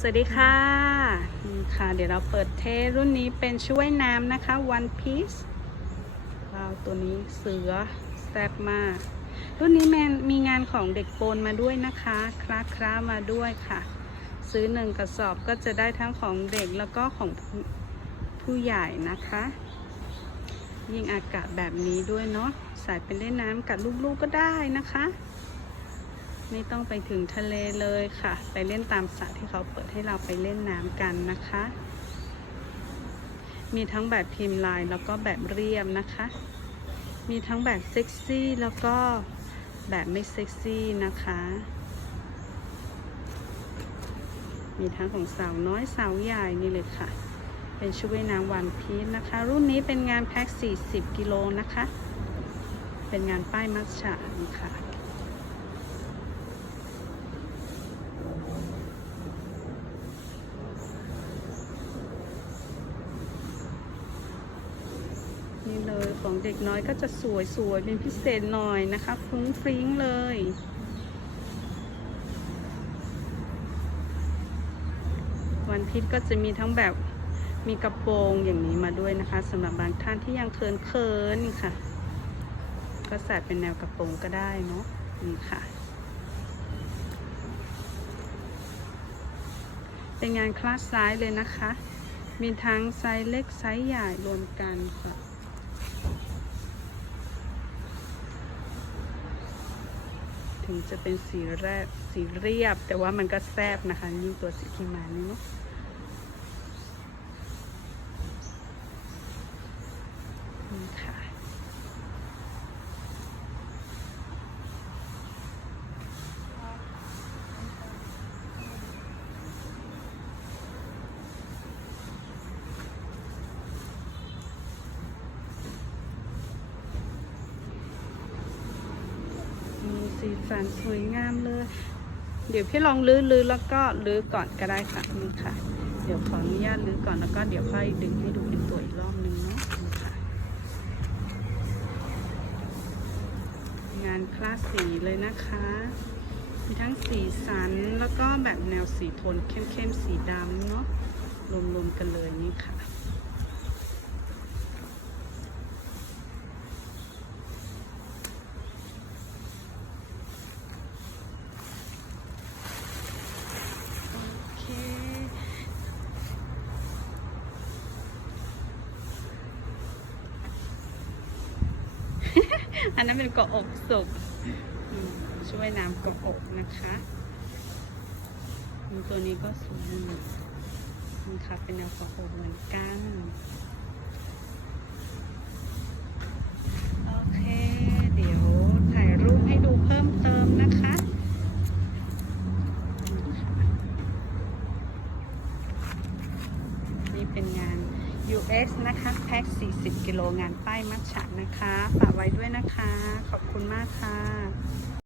สวัสดีค่ะนี่ค่ะ เดี๋ยวเราเปิดเทรุ่นนี้เป็นช่วยน้ำนะคะ One Piece ว้าวตัวนี้เสือแซ่บมาก รุ่นนี้แมนมีงานของเด็กโปนมาด้วยนะคะคลาคล้ามาด้วยค่ะ ซื้อหนึ่งกระสอบก็จะได้ทั้งของเด็กแล้วก็ของผู้ผู้ใหญ่นะคะ ยิ่งอากาศแบบนี้ด้วยเนาะใส่ไปเล่นน้ำกับลูกๆก็ได้นะคะ ไม่ต้องไปถึงทะเลเลยค่ะ ไปเล่นตามสระที่เขาเปิดให้เราไปเล่นน้ำกันนะคะ มีทั้งแบบพิมพ์ลายแล้วก็แบบเรียบนะคะ มีทั้งแบบเซ็กซี่แล้วก็แบบไม่เซ็กซี่นะคะ มีทั้งของสาวน้อยสาวใหญ่นี่เลยค่ะ เป็นชุดว่ายน้ำวันพีชนะคะ รุ่นนี้เป็นงานแพ็ค 40 กิโลนะคะ เป็นงานป้ายมัชฉะค่ะ นี่เลยของเด็กน้อยก็จะสวยสวยเป็นพิเศษหน่อยนะคะ ฟุ้งฟริ้งเลย วันพิษก็จะมีทั้งแบบมีกระโปรงอย่างนี้มาด้วยนะคะสำหรับบางท่านที่ยังเคินเคินๆนี่ค่ะ ก็ใส่เป็นแนวกระโปรงก็ได้เนาะนี่ค่ะ เป็นงานคลาสไซส์เลยนะคะ มีทั้งไซส์เล็กไซส์ใหญ่รวมกันค่ะ ถึงจะเป็นสีแรกสีเรียบ แต่ว่ามันก็แซบนะคะยิ่งตัวสีที่มานี่เนาะค่ะ มี สีสันสวยงามเลย เดี๋ยวพี่ลองลื้อลื้อแล้วก็ลื้อก่อนก็ได้ค่ะนี่ค่ะ เดี๋ยวขออนุญาตลื้อก่อนแล้วก็เดี๋ยวค่อยดึงให้ดูเป็นตัวอีกรอบนึงเนาะนี่ค่ะ งานคลาสสีเลยนะคะ มีทั้งสีสันแล้วก็แบบแนวสีโทนเข้มๆสีดำเนาะรวมๆกันเลยนี่ค่ะ โอเค อันนั้นเป็นกาะอกสุกช่วยน้ำกาะอกนะคะตัวนี้ก็สวยมันค่ะเป็นแนวกระอกเหมือนกัน โอเค เดี๋ยวถ่ายรูปให้ดูเพิ่มเติมนะคะ นี่เป็นงาน US นะคะ แพ็ค 40 กิโลงานป้ายมัชฉะนะคะ ฝากไว้ด้วยนะคะ ขอบคุณมากค่ะ